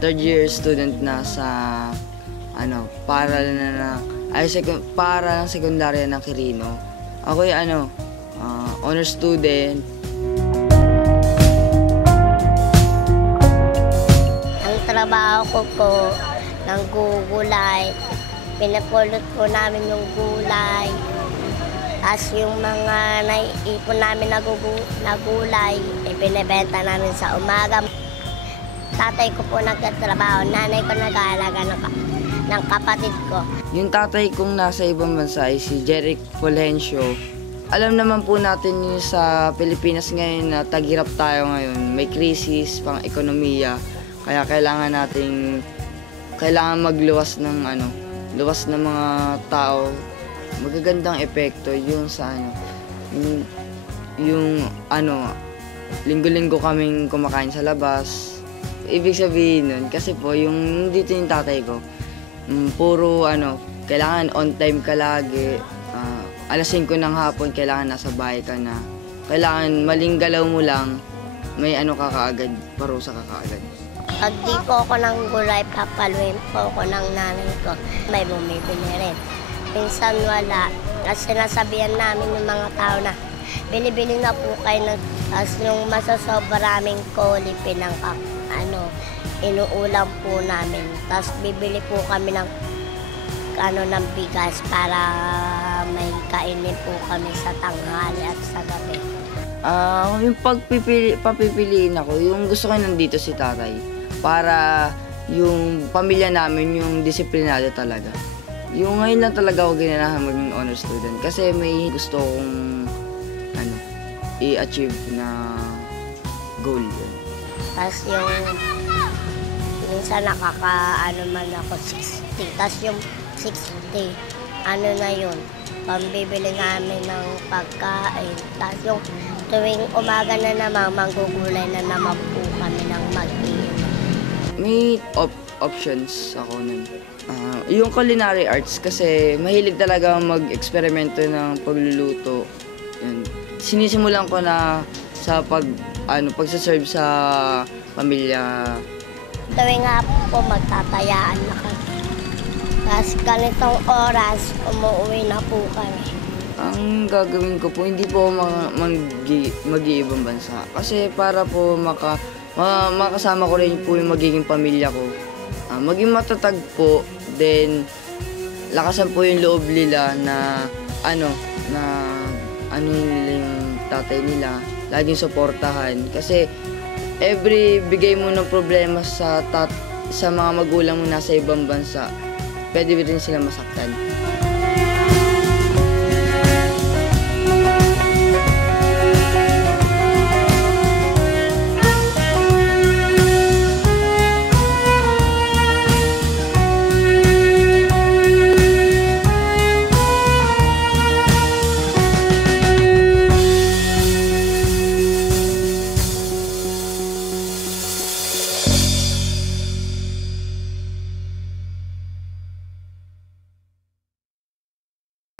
third year student na sa para ng sekundarya ng Quirino. Ako honor student. Ang trabaho ko po, nanggugulay. Pinapulot po namin yung gulay. Tapos yung mga naiipon namin na gulay, binibenta namin sa umaga. Tatay ko po nagtatrabaho, nanay ko nag-aalaga ng kapatid ko. Yung tatay kong nasa ibang bansa ay si Jeric Fulgencio. Alam naman po natin yung sa Pilipinas ngayon na taghirap tayo ngayon. May krisis, pang-ekonomiya. Kaya kailangan magluwas ng luwas ng mga tao. Magagandang epekto yung sa linggo-linggo kaming kumakain sa labas. Ibig sabihin nun, kasi po yung dito yung tatay ko, puro kailangan on time ka lagi. Alas 5 ng hapon, kailangan nasa bahay ka na. Kailangan maling galaw mo lang, may ka kaagad, parusa ka kaagad. Pag di po ako ng gulay, papaluin po ako ng nanay ko. May bumibili rin. Minsan wala. Kasi sinasabihan namin yung mga tao na bili-bili na po kayo. Tapos yung masasobraming koli, inuulam po namin. Tapos bibili po kami ng bigas para may kainin po kami sa tanghali at sa gabi. Yung papipiliin ako, yung gusto ko nandito si tatay. Para yung pamilya namin yung disiplinado talaga. Yung ngayon lang talaga ako ginanahan maging honor student kasi may gusto kong i-achieve na goal. Tapos yung minsan man ako 60. Tapos yung 60, na yun, pambibili namin ng pagkain. Tapos yung tuwing umaga na naman, manggugulay na naman po kami ng mag-iin. May options ako nun. Yung culinary arts kasi mahilig talaga mag-eksperimento ng pagluluto. Yun. Sinisimulan ko na sa pagsaserve sa pamilya. Tuwing nga po magtatayaan na kami. Tapos ganitong oras, umuwi na po kami. Ang gagawin ko po, hindi po mag-iibang bansa. Kasi para po makasama ko rin po yung magiging pamilya ko. Maging matatag po, then lakasan po yung loob nila na nila yung tatay nila, laging suportahan. Kasi every bigay mo ng problema sa mga magulang mo nasa ibang bansa, pwede rin sila masaktan.